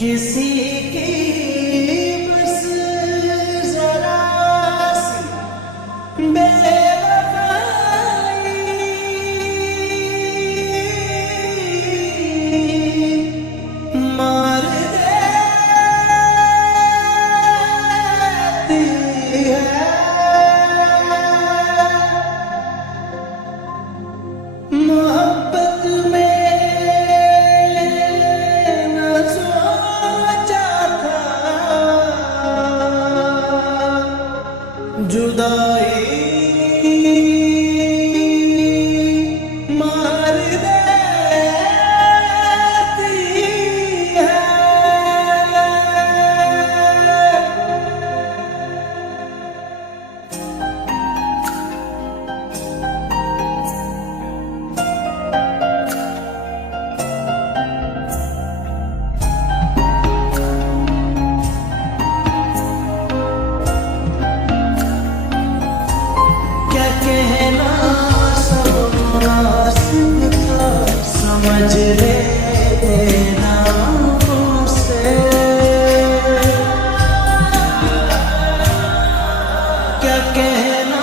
किसी की बस जरा सी बेवफाई मार देती है। मोहब्बत में न सोचा था जुदाई मार देती है। क्या कहना सब मुनासिब था, समझ लेना मुझसे। क्या कहना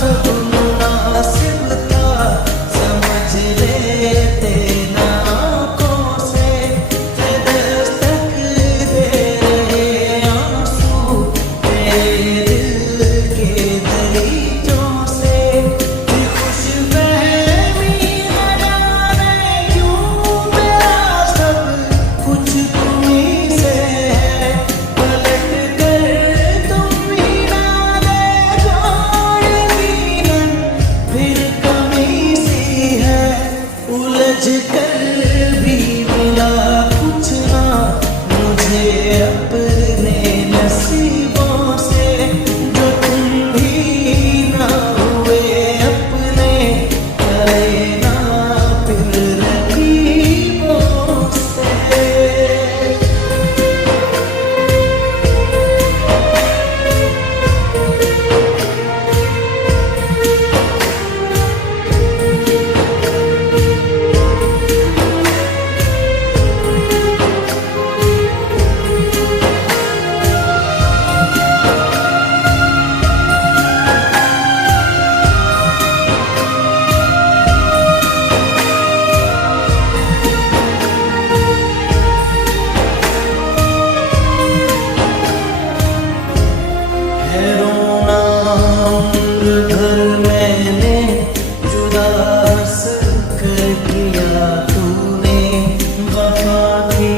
सब मुनासिब था, समझ लेना आँखों से। दस्तक दे रहे आंसू तेरे दिल के दरीचों से। खुशफहमी न जाने क्यों मेरा सब कुछ तुम्हीं से है। पलट कर तुम ही ना देखो यकीनन फिर कमी सी है। उलझ कर भी मिला कुछ ना मुझे अपने नसीबों से। जो तुम भी ना हुए अपने करे ना फिर रकीबों से। है रोना उम्र भर मैंने जुदा हंस कर किया तूने। वफा की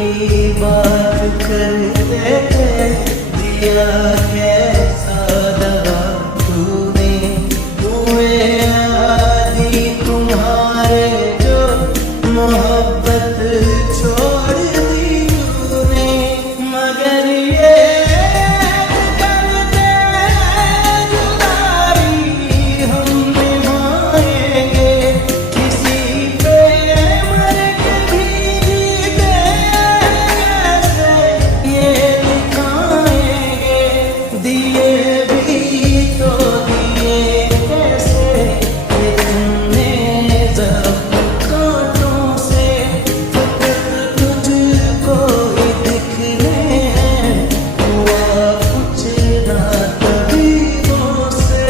बात करते दिया कैसा दगा तूने। हुए आदि तुम्हारे जो मोहब्बत छोड़ दी तूने। मगर ये करते हैं जुदाई हम निभाएंगे। किसी पे मर के भी जीते कैसे ये दिखाएंगे। दिए भी तो दिए कैसे ये तुमने ज़ब्त कांटों से। फकत तुझको ही दिखने हैं हुआ कुछ ना तबीबों से।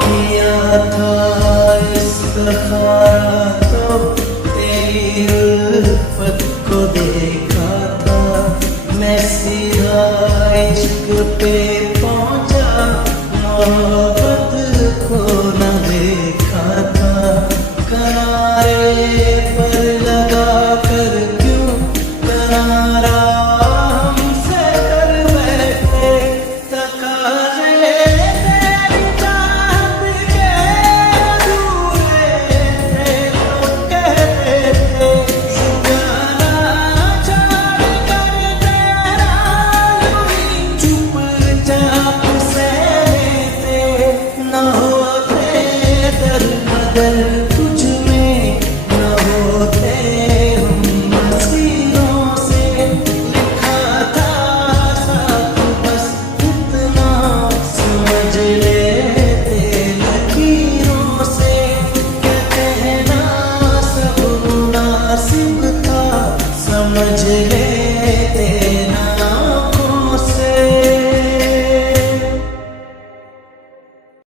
किया था